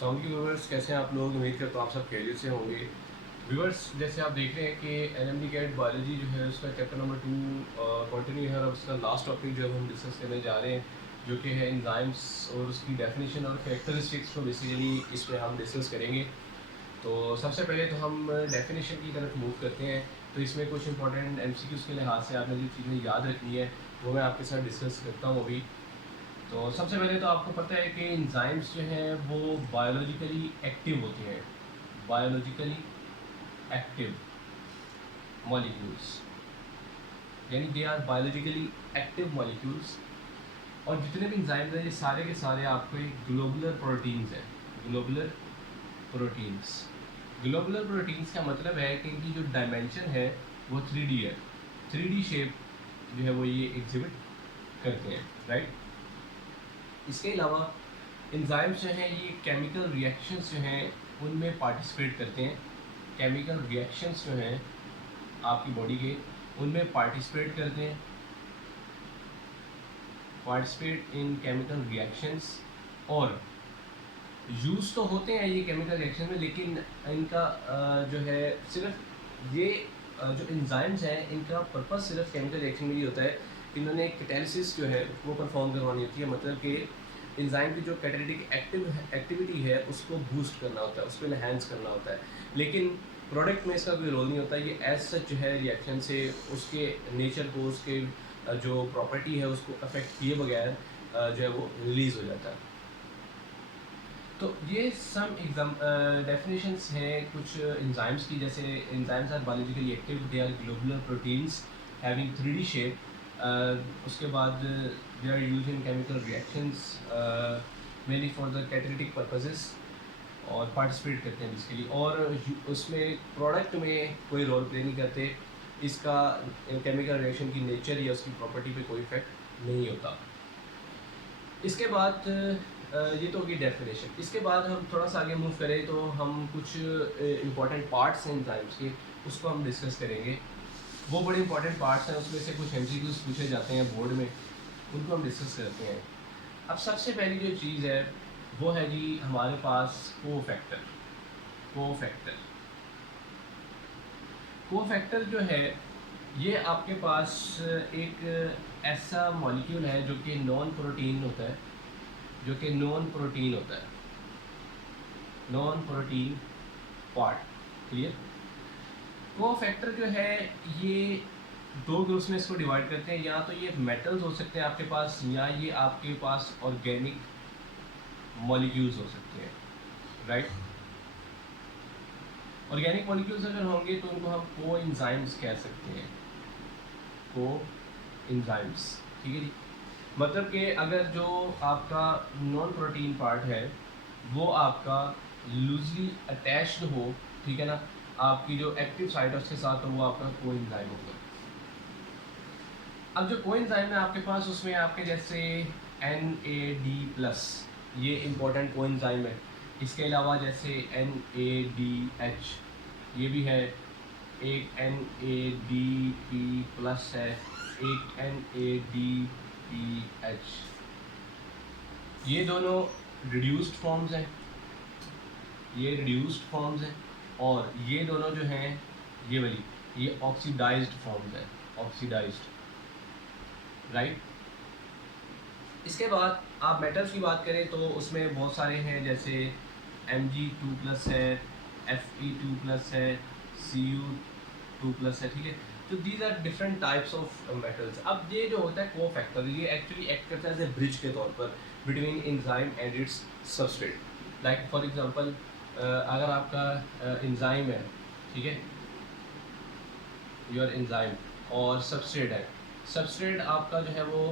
अस्सलाम वालेकुम व्यूवर्स, कैसे हैं आप लोग। उम्मीद करता हूँ आप सब खैरियत से होंगे। व्यूवर्स, जैसे आप देख रहे हैं कि एनएमडी कैट बायोलॉजी जो है उसका चैप्टर नंबर 2 कंटिन्यू है और उसका लास्ट टॉपिक जो है हम डिस्कस करने जा रहे हैं, जो कि है एंजाइम्स और उसकी डेफिनेशन और कैरेक्टरिस्टिक्स को बेसिकली इस पर हम डिस्कस करेंगे। तो सबसे पहले तो हम डेफिनेशन की तरफ मूव करते हैं। तो इसमें कुछ इंपॉर्टेंट एमसीक्यूज़ के लिहाज से आपने जो चीज़ें याद रखनी है वो मैं आपके साथ डिस्कस करता हूँ अभी। तो सबसे पहले तो आपको पता है कि एंजाइम्स जो हैं वो बायोलॉजिकली एक्टिव होते हैं। बायोलॉजिकली एक्टिव मॉलिक्यूल्स, यानी they are biologically active molecules. और जितने भी एंजाइम्स हैं ये सारे के सारे आपके ग्लोबुलर प्रोटीन्स हैं। ग्लोबुलर प्रोटीन्स, ग्लोबुलर प्रोटीन्स का मतलब है कि इनकी जो डायमेंशन है वो 3D है। 3D शेप जो है वो ये एग्जिबिट करते हैं, राइट। इसके अलावा एंजाइम्स जो हैं ये केमिकल रिएक्शंस जो हैं उनमें पार्टिसिपेट करते हैं। केमिकल रिएक्शंस जो हैं आपकी बॉडी के उनमें पार्टिसिपेट करते हैं। Participate in chemical reactions. और यूज़ तो होते हैं ये केमिकल रिएक्शन में, लेकिन इनका जो है सिर्फ ये जो एंजाइम्स हैं इनका पर्पस सिर्फ केमिकल रिएक्शन में ही होता है। इन्होंने कैटालिसिस जो है वो परफॉर्म करवानी होती है, मतलब कि एंजाइम की जो कैटालिटिक एक्टिविटी है उसको बूस्ट करना होता है, उसको इनहेंस करना होता है। लेकिन प्रोडक्ट में इसका कोई रोल नहीं होता। ये एज सच जो है रिएक्शन से उसके नेचर को, उसके जो प्रॉपर्टी है उसको अफेक्ट किए बगैर जो है वो रिलीज़ हो जाता है। तो ये सम एग्जाम डेफिनेशंस हैं कुछ एंजाइम्स की। जैसे enzymes are biologically active, they are globular proteins having 3D shape. उसके बाद they are use in chemical reactions mainly for the catalytic purposes, और पार्टिसिपेट करते हैं इसके लिए। और उसमें प्रोडक्ट में कोई रोल प्ले नहीं करते। इसका केमिकल रिएक्शन की नेचर या उसकी प्रॉपर्टी पे कोई इफेक्ट नहीं होता। इसके बाद ये तो होगी डेफिनेशन। इसके बाद हम थोड़ा सा आगे मूव करें तो हम कुछ इंपॉर्टेंट पार्ट्स हैं एंजाइम्स के, उसको हम डिस्कस करेंगे। वो बड़े इंपॉर्टेंट पार्ट्स हैं, उसमें से कुछ एमसीक्यूज पूछे जाते हैं बोर्ड में, उनको हम डिस्कस करते हैं। अब सबसे पहली जो चीज़ है वो है जी हमारे पास कोफैक्टर। कोफैक्टर कोफैक्टर जो है ये आपके पास एक ऐसा मॉलिक्यूल है जो कि नॉन प्रोटीन होता है, जो कि नॉन प्रोटीन होता है, non protein part. Clear. Cofactor जो है ये दो ग्रुप्स में इसको डिवाइड करते हैं। या तो ये मेटल्स हो सकते हैं आपके पास, या ये आपके पास ऑर्गेनिक मॉलिक्यूल्स हो सकते हैं, राइट। ऑर्गेनिक मॉलिक्यूल्स अगर होंगे तो उनको हम को एंजाइम्स कह सकते हैं। को एंजाइम्स, ठीक है जी। मतलब कि अगर जो आपका नॉन प्रोटीन पार्ट है वो आपका लूजली अटैच्ड हो, ठीक है ना, आपकी जो एक्टिव साइट है उसके साथ, तो वो आपका कोएंजाइम होगा। अब जो कोएंजाइम है आपके पास उसमें आपके जैसे NAD+, ये इंपॉर्टेंट कोएंजाइम है। इसके अलावा जैसे NADH ये भी है, एक NADP+ है, एक NADPH। ये दोनों रिड्यूस्ड फॉर्म्स हैं, ये रिड्यूस्ड फॉर्म्स हैं। और ये दोनों जो हैं ये वाली, ये ऑक्सीडाइज्ड फॉर्म्स हैं, ऑक्सीडाइज्ड, राइट। इसके बाद आप मेटल्स की बात करें तो उसमें बहुत सारे हैं, जैसे Mg2+ है, Fe2+ है, Cu2+ है, ठीक है। तो these are different types of metals. अब ये जो होता है कोफैक्टर, ये एक्चुअली एक्ट करता है एज ए ब्रिज के तौर पर between enzyme and it's substrate. Like for example अगर आपका एंजाइम है, ठीक है, योर एंजाइम, और सबस्ट्रेट है। सबस्ट्रेट आपका जो है वो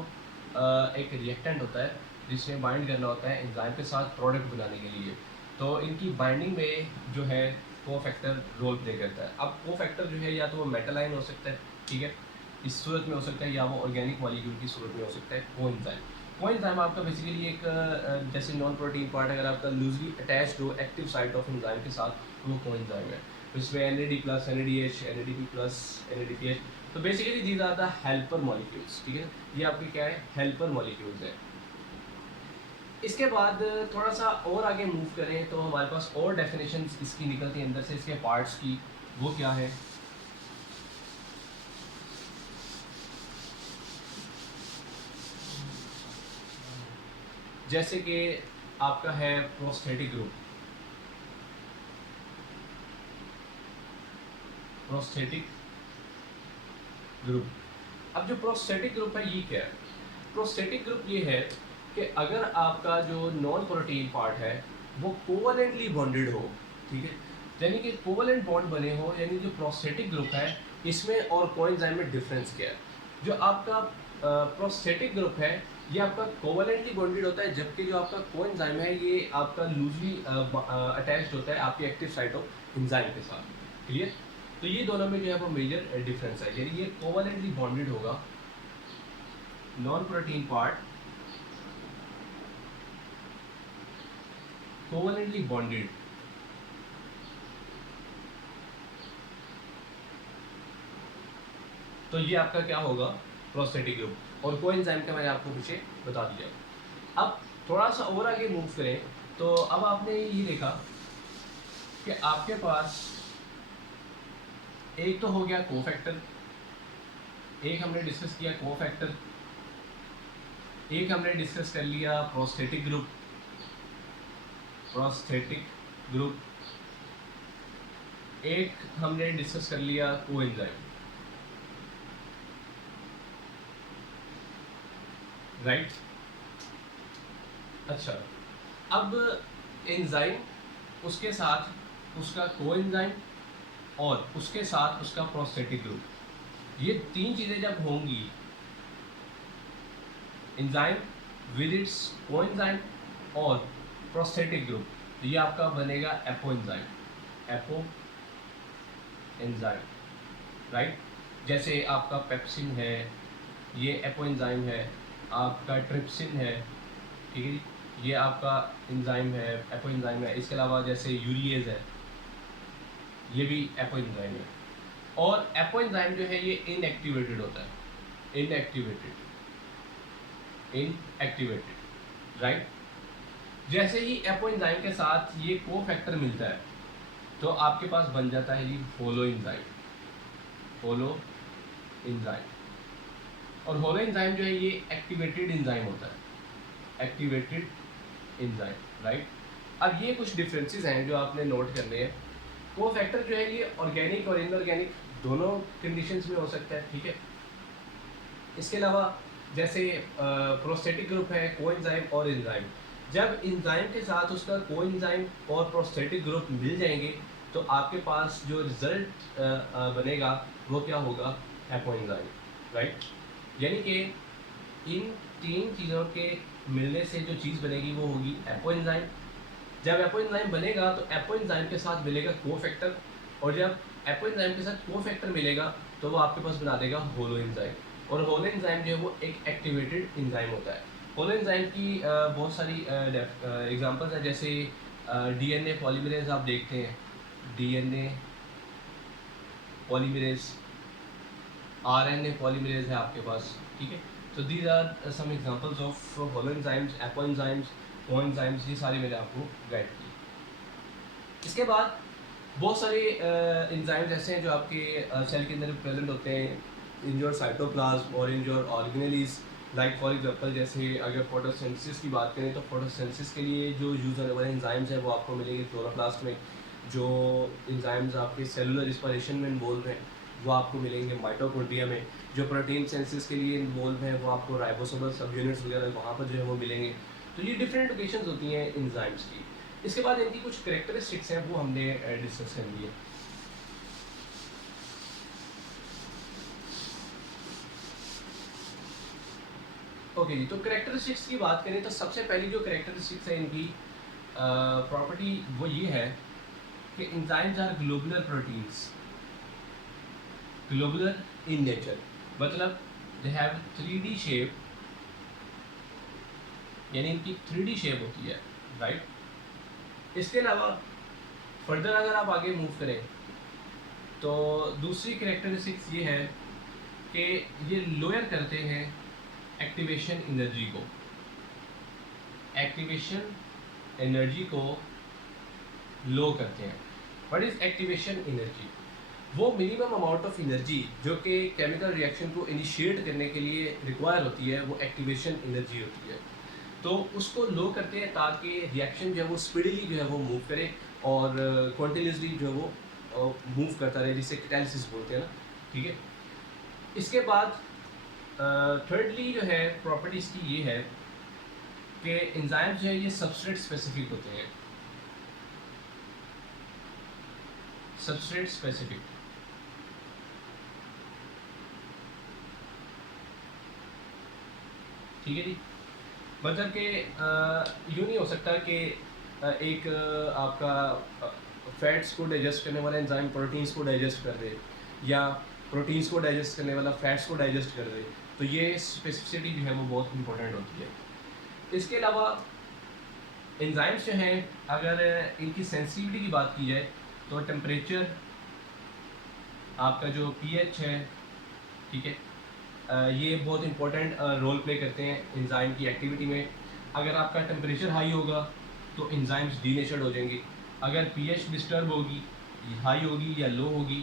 एक रिएक्टेंट होता है जिसमें बाइंड करना होता है एंजाइम के साथ प्रोडक्ट बनाने के लिए। तो इनकी बाइंडिंग में जो है कोफैक्टर रोल प्ले करता है। अब कोफैक्टर जो है या तो वो मेटल हो सकता है, ठीक है, इस सूरत में हो सकता है, या वो ऑर्गेनिक मॉलिक्यूल की सूरत में हो सकता है। कोएंजाइम आपका बेसिकली एक जैसे नॉन प्रोटीन पार्ट अगर आपका लूजली अटैच्ड हो एक्टिव साइट ऑफ एंजाइम के साथ, तो वो कोएंजाइम है। इसमें NAD+, NADH, NADP+, NADPH। तो basically these are the helper molecules, ठीक है। ये आपके क्या है, हेल्पर मॉलिक्यूल्स है। इसके बाद थोड़ा सा और आगे मूव करें तो हमारे पास और डेफिनेशंस इसकी निकलती हैं अंदर से, इसके पार्ट्स की। वो क्या है? जैसे कि आपका है प्रोस्थेटिक ग्रुप। प्रोस्थेटिक ग्रुप, अब जो प्रोस्थेटिक ग्रुप है ये क्या है? प्रोस्थेटिक ग्रुप ये है कि अगर आपका जो नॉन प्रोटीन पार्ट है वो कोवलेंटली बॉन्डेड हो, ठीक है, यानी कि कोवलेंट बॉन्ड बने हो, यानी जो प्रोस्थेटिक ग्रुप है इसमें और कोएंजाइम में डिफरेंस क्या है? जो आपका प्रोस्थेटिक ग्रुप है ये आपका कोवलेंटली बॉन्डेड होता है, जबकि जो आपका कोएंजाइम है ये आपका लूजली अटैच्ड होता है आपकी एक्टिव साइट ऑफ एंजाइम के साथ। क्लियर? तो ये दोनों में जो है वो मेजर डिफरेंस है, यानी ये कोवलेंटली बॉन्डेड होगा non protein part, covalently bonded. तो ये आपका क्या होगा? Prosthetic group. और कोएंजाइम का मैंने आपको पीछे बता दिया। अब थोड़ा सा और आगे मूव करें तो अब आपने ये देखा कि आपके पास एक तो हो गया कोफैक्टर, एक हमने डिस्कस किया कोफैक्टर, एक हमने डिस्कस कर लिया प्रोस्थेटिक ग्रुप, प्रोस्थेटिक ग्रुप, एक हमने डिस्कस कर लिया कोएंजाइम, राइट? अच्छा, अब एंजाइम, उसके साथ उसका कोएंजाइम और उसके साथ उसका प्रोस्थेटिक ग्रुप, ये तीन चीज़ें जब होंगी, एंजाइम विद इट्स कोएंजाइम और प्रोस्थेटिक ग्रुप, ये आपका बनेगा apo enzyme. Apo enzyme, right? जैसे आपका पेप्सिन है, ये एपो एंजाइम है। आपका ट्रिप्सिन है, ठीक है जी, ये आपका एंजाइम है, एपो एंजाइम है। इसके अलावा जैसे यूरिएज है, ये भी एपो एंजाइम है। और एपो एंजाइम जो है ये इनएक्टिवेटेड होता है, इनएक्टिवेटेड, इनएक्टिवेटेड, राइट? जैसे ही एपो एंजाइम के साथ ये को फैक्टर मिलता है तो आपके पास बन जाता है ये होलो एंजाइम, होलो एंजाइम। और होलो एंजाइम जो है ये एक्टिवेटेड एंजाइम होता है, एक्टिवेटेड एंजाइम, राइट? अब ये कुछ डिफरेंसेस हैं जो आपने नोट करने हैं। को फैक्टर जो है ये ऑर्गेनिक और इनऑर्गेनिक दोनों कंडीशंस में हो सकता है, ठीक है। इसके अलावा जैसे प्रोस्थेटिक ग्रुप है कोएंजाइम और एंजाइम, जब एंजाइम के साथ उसका कोएंजाइम और प्रोस्थेटिक ग्रुप मिल जाएंगे तो आपके पास जो रिजल्ट बनेगा वो क्या होगा? Apo enzyme, right? यानी कि इन तीन चीज़ों के मिलने से जो चीज़ बनेगी वो होगी एपो एंजाइम। जब एपो एंजाइम बनेगा तो एपो एंजाइम के साथ मिलेगा कोफैक्टर, और जब एपो एंजाइम के साथ कोफैक्टर मिलेगा तो वो आपके पास बना देगा होलो एंजाइम। और होलो एंजाइम जो है वो एक एक्टिवेटेड एंजाइम होता है। होलो एंजाइम की बहुत सारी एग्जांपल्स हैं, जैसे डीएनए पॉलीमरेज आप देखते हैं, डीएनए पॉलीमरेज, आरएनए पॉलीमरेज है आपके पास, ठीक है। तो these are some examples of holo enzymes, apo enzymes, coenzymes, ये सारे मैंने आपको गाइड किए। इसके बाद बहुत सारे एंजाइम्स ऐसे हैं जो आपके सेल के अंदर प्रेजेंट होते हैं इन योर साइटोप्लाज्म और in your organelles. Like for example जैसे अगर फोटोसिंथेसिस की बात करें तो फोटोसिंथेसिस के लिए जो यूज़ होने वाले एंजाइम्स हैं वो आपको मिलेंगे क्लोरोप्लास्ट में। जो एंजाइम्स आपके सेलुलर रिस्पायरेशन में इन्वॉल्व हैं वो आपको मिलेंगे माइटोकॉन्ड्रिया में। जो प्रोटीन सिंथेसिस के लिए इन्वॉल्व हैं वो आपको राइबोसोमल सब यूनिट्स वगैरह वहाँ पर जो है वो मिलेंगे। तो ये डिफरेंट लोकेशंस होती हैं एंजाइम्स की। इसके बाद इनकी कुछ करेक्टरिस्टिक्स हैं वो हमने डिस्कस कर लिए। ओके जी, तो करेक्टरिस्टिक्स की बात करें तो सबसे पहली जो करेक्टरिस्टिक्स है इनकी प्रॉपर्टी वो ये है कि enzymes are globular proteins, globular in nature, मतलब दे हैव 3D शेप, यानी इनकी 3D शेप होती है, राइट? इसके अलावा फर्दर अगर आप आगे मूव करें तो दूसरी करेक्टरिस्टिक्स ये है कि ये लोअर करते हैं एक्टिवेशन एनर्जी को, एक्टिवेशन एनर्जी को लो करते हैं। What is activation energy? वो मिनिमम अमाउंट ऑफ एनर्जी जो कि केमिकल रिएक्शन को इनिशिएट करने के लिए रिक्वायर होती है, वो एक्टिवेशन एनर्जी होती है। तो उसको लो करते हैं ताकि रिएक्शन जो है वो स्पीडली जो है वो मूव करे और कॉन्टिन्यूसली जो है वो मूव करता रहे, जिसे कैटालिसिस बोलते हैं ना, ठीक है। इसके बाद थर्डली जो है प्रॉपर्टीज़ की ये है कि एंजाइम जो है ये सबस्ट्रेट स्पेसिफिक होते हैं। सबस्ट्रेट स्पेसिफिक, ठीक है जी। मतलब कि यूँ नहीं हो सकता कि एक आपका फैट्स को डाइजेस्ट करने वाला एंजाइम प्रोटीन्स को डाइजेस्ट कर दे, या प्रोटीन्स को डाइजेस्ट करने वाला फैट्स को डाइजेस्ट कर दे। तो ये स्पेसिफिसिटी जो है वो बहुत इंपॉर्टेंट होती है। इसके अलावा एंजाइम्स जो हैं, अगर इनकी सेंसिटिविटी की बात की जाए तो टेम्परेचर, आपका जो पीएच है, ठीक है, ये बहुत इंपॉर्टेंट रोल प्ले करते हैं एंजाइम की एक्टिविटी में। अगर आपका टेम्परेचर हाई होगा तो एंजाइम्स डीनेचर्ड हो जाएंगे। अगर पीएच डिस्टर्ब होगी, हाई होगी या लो होगी,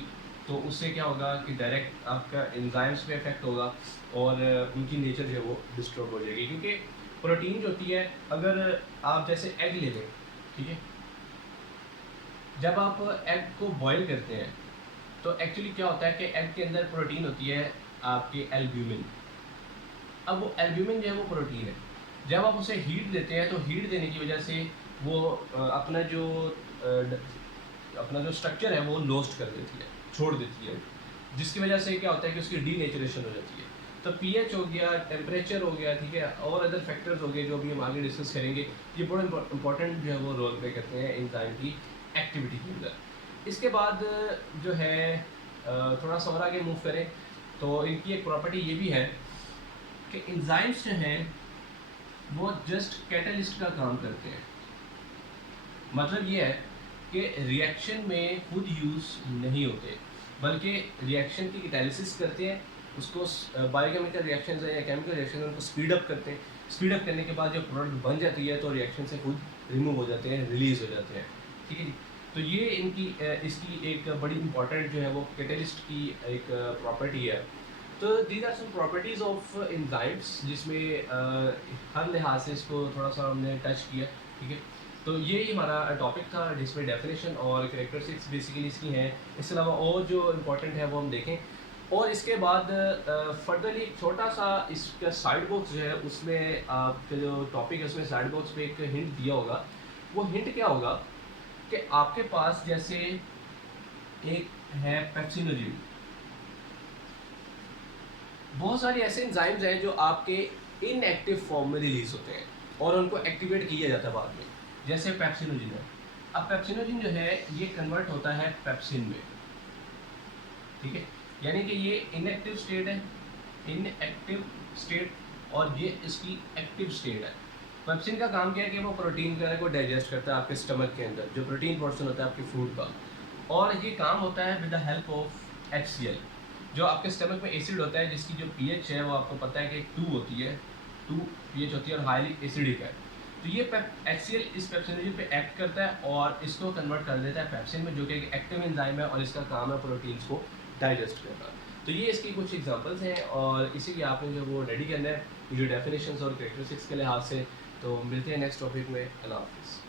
तो उससे क्या होगा कि डायरेक्ट आपका एंजाइम्स पे इफेक्ट होगा और उनकी नेचर जो है वो डिस्टर्ब हो जाएगी। क्योंकि प्रोटीन जो होती है, अगर आप जैसे एग ले लें, ठीक है, जब आप एग को बॉयल करते हैं तो एक्चुअली क्या होता है कि एग के अंदर प्रोटीन होती है आपके एल्ब्यूमिन। अब वो एल्ब्यूमिन जो है वो प्रोटीन है। जब आप उसे हीट देते हैं तो हीट देने की वजह से वो अपना जो स्ट्रक्चर है वो लॉस्ट कर देती है, छोड़ देती है, जिसकी वजह से क्या होता है कि उसकी डीनेचरेशन हो जाती है। तो पीएच हो गया, टेम्परेचर हो गया, ठीक है, और अदर फैक्टर्स हो गए जो भी हम आगे डिस्कस करेंगे, ये बहुत इंपॉर्टेंट जो है वो रोल प्ले करते हैं एंजाइम की एक्टिविटी के अंदर। इसके बाद जो है थोड़ा सा और आगे मूव करें तो इनकी एक प्रॉपर्टी ये भी है कि एंजाइम्स जो हैं वो जस्ट कैटलिस्ट का काम करते हैं। मतलब ये है कि रिएक्शन में खुद यूज़ नहीं होते, बल्कि रिएक्शन की कैटालिसिस करते हैं, उसको बायोकेमिकल रिएक्शंस है या केमिकल रिएक्शन है उनको स्पीड अप करते हैं। स्पीड अप करने के बाद जब प्रोडक्ट बन जाती है तो रिएक्शन से खुद रिमूव हो जाते हैं, रिलीज़ हो जाते हैं, ठीक है जी। तो ये इनकी इसकी एक बड़ी इंपॉर्टेंट जो है वो कैटलिस्ट की एक प्रॉपर्टी है। तो these are some properties of enzymes, जिसमें हर लिहाज से इसको थोड़ा सा हमने टच किया, ठीक है। तो ये हमारा टॉपिक था जिसमें डेफिनेशन और कैरेक्टरिस्टिक्स बेसिकली इसकी हैं। इसके अलावा और जो इम्पोर्टेंट है वो हम देखें, और इसके बाद फर्दरली एक छोटा सा इसका साइड बॉक्स जो है उसमें आपका जो टॉपिक है उसमें साइड बॉक्स पे एक हिंट दिया होगा। वो हिंट क्या होगा कि आपके पास जैसे एक है पेप्सिनोजिन, बहुत सारे ऐसे एंजाइम्स हैं जो आपके इनएक्टिव फॉर्म में रिलीज होते हैं और उनको एक्टिवेट किया जाता है बाद में, जैसे पेप्सिनोजिन है। अब पेप्सिनोजिन जो है ये कन्वर्ट होता है पेप्सिन में, ठीक है, यानी कि ये इनएक्टिव स्टेट है, इनएक्टिव स्टेट, और ये इसकी एक्टिव स्टेट है। पेप्सिन का काम क्या है कि वो प्रोटीन वगैरह को डाइजेस्ट करता है आपके स्टमक के अंदर, जो प्रोटीन पोर्शन होता है आपके फूड का, और ये काम होता है with the help of HCl। जो आपके स्टमक में एसिड होता है जिसकी जो पीएच है वो आपको पता है कि 2 होती है, 2 पीएच होती है और हाईली एसिडिक है। तो ये HCl इस पेप्सिनोजिन पे एक्ट करता है और इसको कन्वर्ट कर देता है पेप्सिन में, जो कि एक एक्टिव एंजाइम है और इसका काम है प्रोटीन्स को डाइजेस्ट करना। तो ये इसकी कुछ एग्जांपल्स हैं और इसीलिए आपने जो वो रेडी करना है जो डेफिनेशंस और कैरेक्टरिस्टिक्स के लिहाज से। तो मिलते हैं नेक्स्ट टॉपिक में। अल्लाह हाफ़िज़।